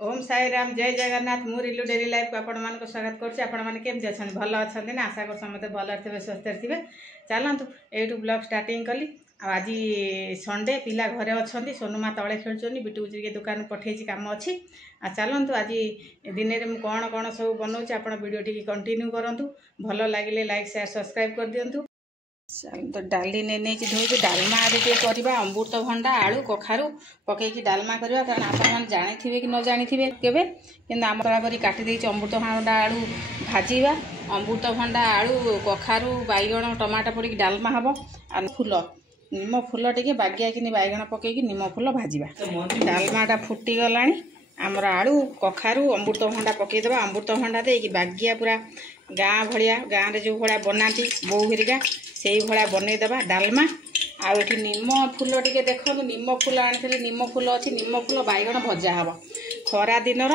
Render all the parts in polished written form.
ओम साई राम जय जगन्नाथ मु रिलु daily life को आपण मान स्वागत करछि। आपण माने केम जछन भल अछन ना आशा कर समते भल थे स्वस्थ थे। चलतु एटू ब्लॉग स्टार्टिंग कली। आज संडे पिला घरे अच्छा सोनुमा तले खेलुचनी बिटू के दुकान पठे काम अच्छी। चलतु आज दिन में कौन कौन सब बनाऊँ आप वीडियो टी कंटिन्यू करूँ। भल लगे लाइक शेयर सब्सक्राइब कर दिंतु। तो डाली नहीं धोई डालमा आज करवा अमृतभंडा आलू कखारू पकईकि डालमा करवा कारण आप जानी कि न जानी केवे कि आम बराबरी काटी अमृतभंडा आलू भाजवा अमृतभंडा आलू कखारू बैगण टमाटर पड़ी डालमा हम आ फूल निम फूल टे बागिया कि बैगण पकईकि निम फूल भाजवा डालमाटा फुटीगला आमर आलू कखारू अमृतभंडा पकईदे अमृतभंडा दे बागिया पूरा गाँ भाया गाँव में जो भाया बनाती बोऊ हरिका से भाया बनईदे डालमा आठ निम फूल टे देखो निम फूल आनी निम फूल अच्छी निम फूल बैगण भजा हम खरा दिन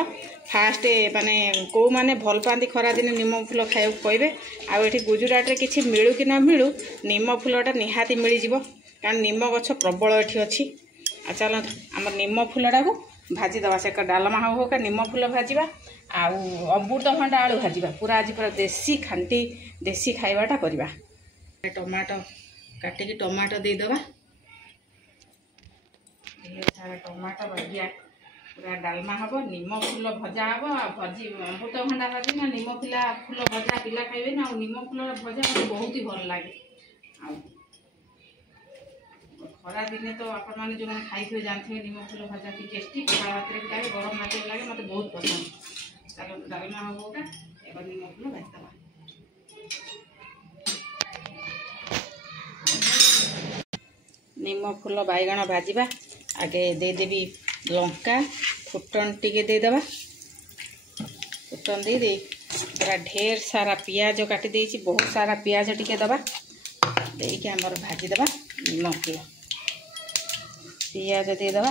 फास्ट माने कौ माने भल पाती खरा दिन निम फूल खाया कहे आठ गुजरात में किसी मिलू कि न मिलू निम फूलटा निहाती मिल जाव कारण निम गछ प्रबल ये अच्छी। चल आम निम फूलटा को भाजीदे से डालमा हो का निम फूल भाजवा आउ अमृतभंडा आलू भाजवा पूरा आज पूरा देसी खांटी देसी खाइबाटा करवा। टमाटो काटिकी टमाटो देदेबा सारा टमाटो भाजिया पूरा डालमा हम निम फूल भजा हम भजी अमृतभंडा भाजी ना निम फूल भजा पिला खाइबे ना निम फूल भजा मत बहुत ही भल लगे। खरा दिने तो आपण मैंने जो खाई जानते निम फूल भजा की टेस्टी पखाड़ भात भी लगे गरम भात भी लगे मत बहुत पसंद। चलो डालमा हम गोटा एवं निम फूल भाजदे निम फूल बैगण भाजवा आगे देदेवी लंका फुटन टी देदेबा फुटन दे पूरा ढेर सारा पियाज काटी देछि बहुत सारा पियाज टी दबा देके आमर भाजीदे निम फूल पियाज देदेबा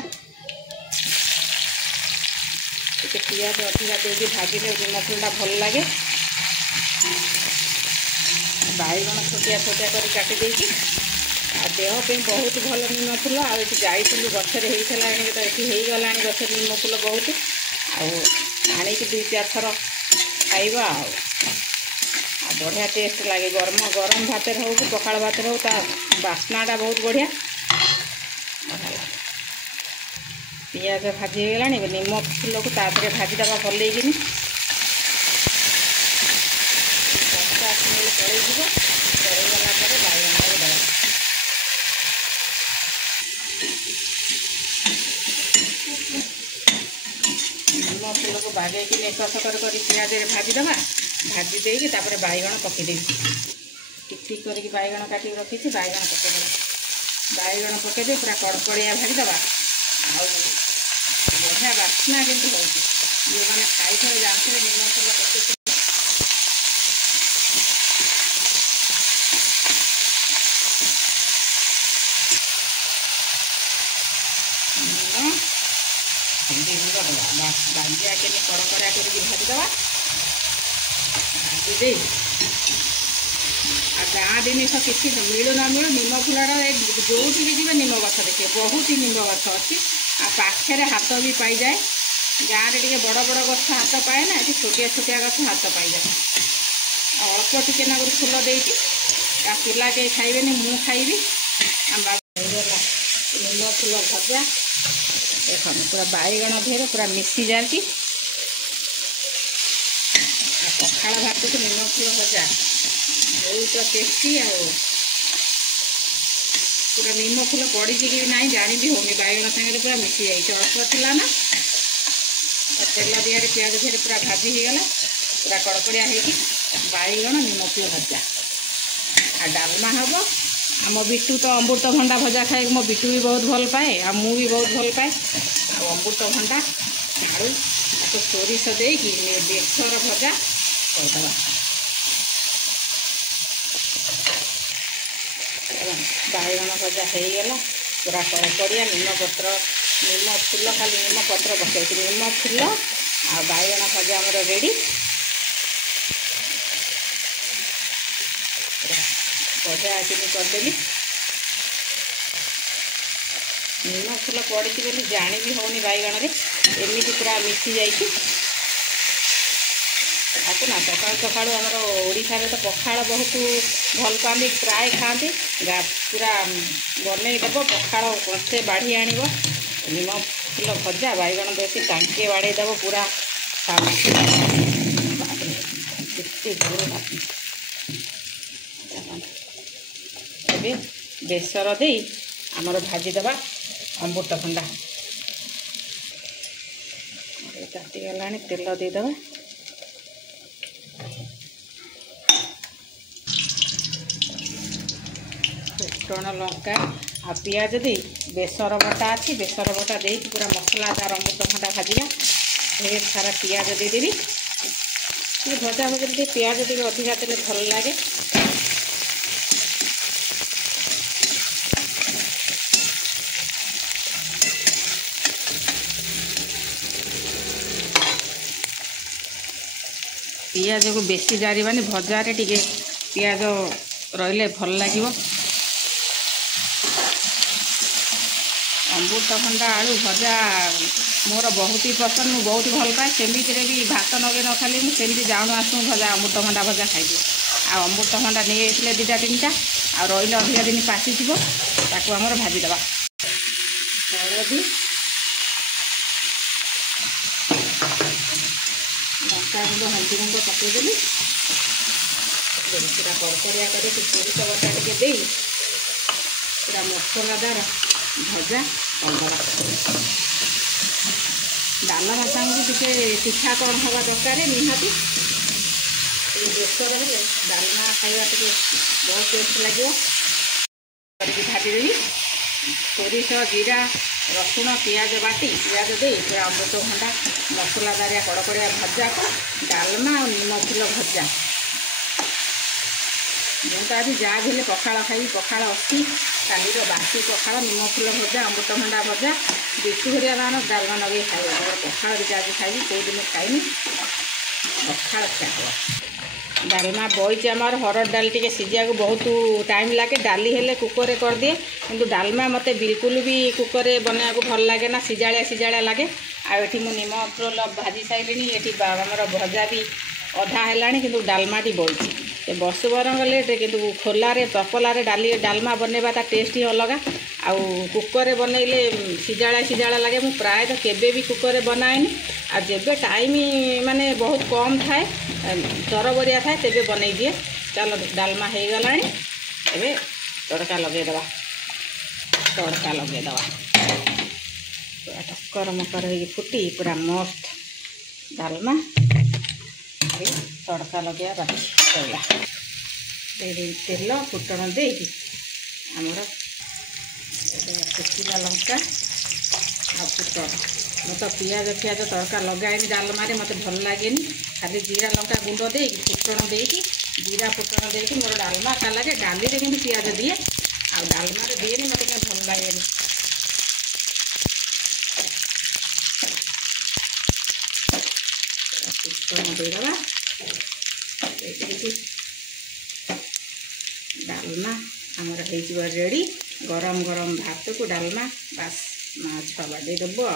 पियाज अधिका देके भाजिले निम फूलटा भल लगे। बैगण छोटिया छोटिया कर काटी देछि देह पे बहुत भल निम फूल आए जाइलु गचर होता तो ये होगला गचर निम फूल बहुत आणिकी 2-4 थर खाइबा बढ़िया टेस्ट लगे गरम गरम भात हो कि पखाड़ भात हो बास्नाटा बहुत बढ़िया पियाज भाजी गला निम फूल को तादे भाजीदे भलैकिन स्मेल पड़ेगा पड़ेगला बैगण दबा निम फूल को बागे कि एकसकर कर पियाज भाजीदे भाजी देगी बैगण पकईदेवी टिक करके बैगण काटिक रखी बैगण पकईदे बैगण पकईदे पूरा कड़कड़िया भाजीदे बढ़िया बास्ना कि जो मैंने खाई थे जानते निम फूल पकई बाजिया के कड़कड़ा करके भाजीदे भाजी दे गाँ जिनिस किसी मिलू न मिलू निम फूलर जो जी निम गछ देखिए बहुत ही निम गछ अच्छी पाखे हाथ भी पाई जाए गाँव में टे बड़ बड़ गछ हाथ पाए ना ये छोटिया छोटिया गछ हाथ पाई जाए अल्प टिके नगर फूल देती पिला कहीं खाइबे मु खाइबी निम फूल भजा देख पूरा बैगण देहर पूरा मिसी जाती पखाड़ भात को निम फूल भजा बहुत टेस्टी पूरा निम फूल पड़ी कि ना जानी भी होनी बैगण सागर पूरा मिसी जाइए अल्प थी ना तेल दिहारे पियाज दिहारे पूरा भाजी होगला पूरा कड़कड़िया होगी बैगण निम फूल भजा आ डालमा हम आम बिटू तो अमृतभंडा भजा खाए मो बिटू भी बहुत भल पाए आ मु भी बहुत भल पाए अमृतभंडा आलू आपको सोरिष देकी बेसर भजा करदे बैगण भजा होगला पूरा कड़कड़िया निम फूल खाली निम पत्र पकई निम फूल आ बैगण भजा आमर रेडी बढ़िया करदेली निम फूल पड़ी जानी भी होनी बैगण में एमती पूरा मिसी जाइए आपको ना सकाल सकाल आमर ओडिशा तो पखाड़ बहुत भल पाती प्राय खाती पूरा बनईदेव पखाड़ कंचे बाढ़ी आण निम फुल भजा बैगण देसी टांके बाड़ेदेव पूरा ए बेसर दे आमर भाजीदेवा अमृतभंडा तातीगला तेल देदेवा फुटण लंका आ पियाज दे बेसर बटा अच्छी बेसर बटा दे पूरा मसलादार अमृतभंडा भाजा ढेर सारा पियाज देदेवी भजा भजा पियाज टे अधिका देले भल लगे पियाज को बेसी जारिबानी भजार टिके पियाज रहिले भल लगे अमृतभंडा आलू भजा मोर बहुत ही पसंद मु बहुत भल पाए सेमिति भी भात नगे न खाली मुझे जाऊँ आसू भजा अमृतभंडा भजा खाइबे आ अमृतभंडा नहीं आते दुटा तीन टा आ रही अधिका दिन पाचिव ताकू आमर भाजीदेवा हलदी लंका गुंड हल्दी गुंड पकईदेली पूरा करकरिया कर सोरिष बटा टे दे पूरा मसलादार भजा करदे डालमा सांगे टे तीखा कौन हवा दरकार निहाती बेसर हेले डालमा खाइबा टे बहुत टेस्ट लगे भाजीदेवी सोरिष जीरा रसुण पियाज बाटी पियाज दे पूरा अमृतभंडा मसलादारिया कड़कड़िया भजा को डालमा और निम फुल भजा मुझे आज जहाँ भी पखाड़ खाई पखाड़ अच्छी कालीर बासी पखाड़ निम फुल भजा अमृतभंडा भजा बिटू हरिया मान डालमा लगे खाइबा पखाड़ भी आज खाई कौ दिन खाइनी पखाड़ खिया डालमा बईच आमर हरड़ डाल टे सीझा को बहुत टाइम लगे डाली हेले कुकर कर दिए किंतु डालमा मत बिल्कुल भी कुकर बनवा को भल लगे ना सिजाड़ा लगे आठी मु निम फुल भाजी सारे ये आमर भजा भी अधा है कि डालमाटी बईची बसु बरंग लेट कि खोलारे तपलारे डालमा बनवा ता टेस्ट ही अलग आउ कुकर बनइले सिजाड़ा लगे मु प्राय तो केबे भी कुकर बनाएनि आ जेबे टाइम माने बहुत कम थाए तरबरिया थाए तेबे बनई दिए चलो डालमा हो गला एबे तड़का लगेदेवा पूरा टक्कर मकर हो फुटी पूरा मस्त डालमा तड़का लगे बाकी सैला तेल फुटण दे आमर सुखिला लंका आ फुटण मत तो पियाज फियाज तड़का लगाएनि डालमारे मत भल लगे खाली जीरा लंका गुंड दे फुटण दे जीरा फुटण दे मोर डालमा का लगे डाली कि पियाज दिए आ डालमारे दिए मत क्या भल लगे फुटण देदेवा डालमा आमर हो रेडी गरम गरम भात को डालमा बास माछ बाड़े देव आ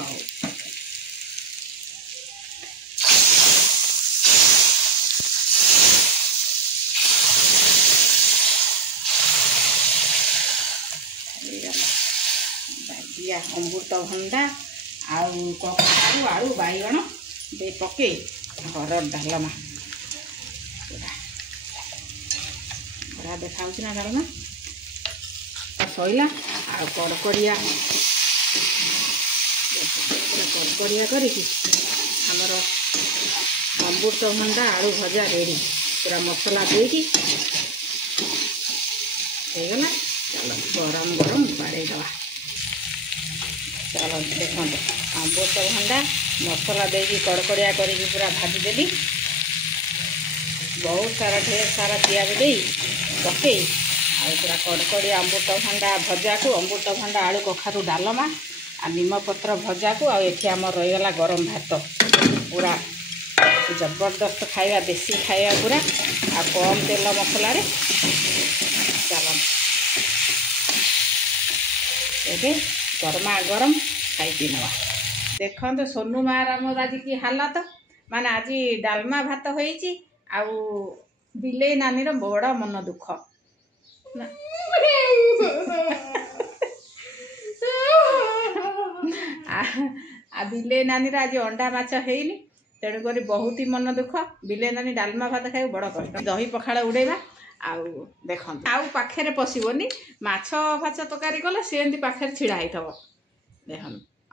बाजिया अमृतभंडा आलू कखारू आलू बैगण दे पके हरड़ डालमा बड़ा देखा ना डालमा सैला आ कड़कड़िया करके आमर अमृतभंडा आलू भजा रेडी पूरा मसला देगी होगला चलो गरम गरम बाड़ेदेवा चलो देखो अमृतभंडा मसला देगी कड़कड़िया करके पूरा भाजीदेली बहुत सारा ढेर सारा पियाज दे पके आ पूरा कड़कड़ी अमृतभंडा भजा को अमृतभंडा आलू कखारू डालमा आ निमपत्र भजा को आम रहीगला गरम भात पूरा जबरदस्त खाଇବା देसी खाଇବା पूरा आ कम तेल मसला चलो ए गरमा गरम खाई नवा। देखो सोनू मार मोर आज की हालत माने आज डालमा भात होईची आउ बिले नानी रो बड़ मन दुख आ बिले नानी आज अंडा माछ हेनी तेणुक बहुत ही मन दुख बिले नानी डालमा भात खाई बड़ कष्ट दही पखाड़ उड़ेबा आउ देखो आउ पाखे पशोनी माछ फाछ तरकारी कले सी एमती पाखे छिड़ा होइथब देख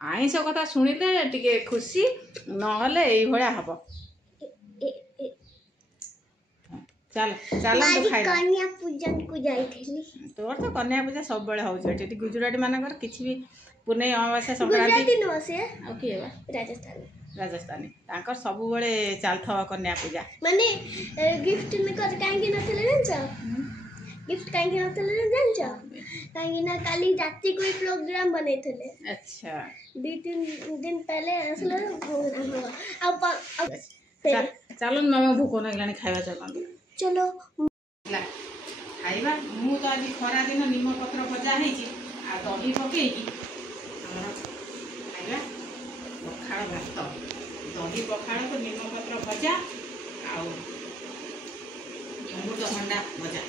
आईंष कथा शुणिले टिके खुशी नहले एई भलिया हब चल चल कन्या पूजन को जाइथिली तोर तो कन्या पूजा सब बेले होउछ एठी गुजराती मानकर किछि भी पुणे अमावास्या संक्रांति गुजराती नो से आ की हेबा राजस्थानी तांकर सब बेले चालथवा कन्या पूजा माने गिफ्ट में कर काहे नथले जानछ गिफ्ट काहे नथले जानछ काहे ना काली जाति कोई प्रोग्राम बनेथले अच्छा 2-3 दिन पहले असले प्रोग्राम अब चलन मामा भूख नगलानी खाइबा चलन चलो खाइबा मु तो आज खरा दिन निम पत्र भजा हेची आ दही पकेकी खाइबा पखाड़ भात दही पखाड़ को निम पत्र भजा आउ अमृतभंडा भजा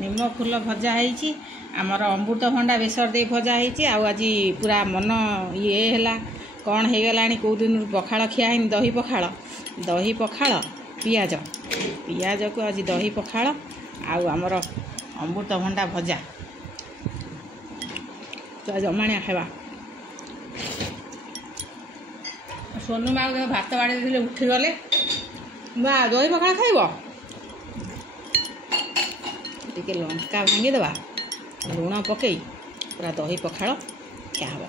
निम फूल भजा हेची आमर अमृतभंडा बेसर दे भजा हेची आउ आज पूरा मन ये हैला कौन हो गलानी कौ दिन पखाड़ खिया है दही पखाड़ पियाज पियाज को आज दही पखाड़ आउ आमर अमृतभंडा भजा तो जमाणिया खावा सोनू माँ भात बाड़ी देते उठीगले बा दही पखाड़ खाइब टिके लंका भांगीदेवा लुण पकई पूरा दही पखाड़ क्या हम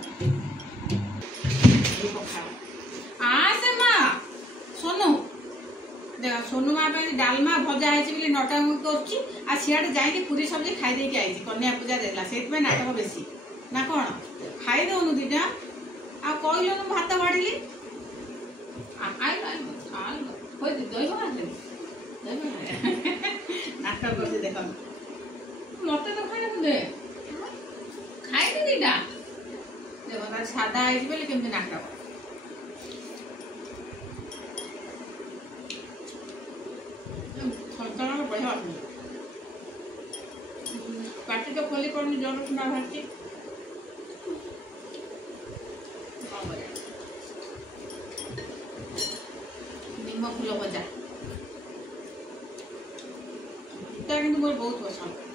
सोनू देख सोनू माँ डालमा भजा है नटा कर सियाड़े जाकि पूरी सब्जी खाई देकी आई कन्या पूजा देला से नाटक बेसी ना कौन खाई दौनु दीटा आ कहलु भात बाड़ी नाटक कर देख मत तो खाई दे खाई दीटा देख सादा है केमती नाटक बढ़िया पार्टी तो खोली पड़नी जरूर सुना भारती निम फूल भजा कि मोर बहुत पसंद।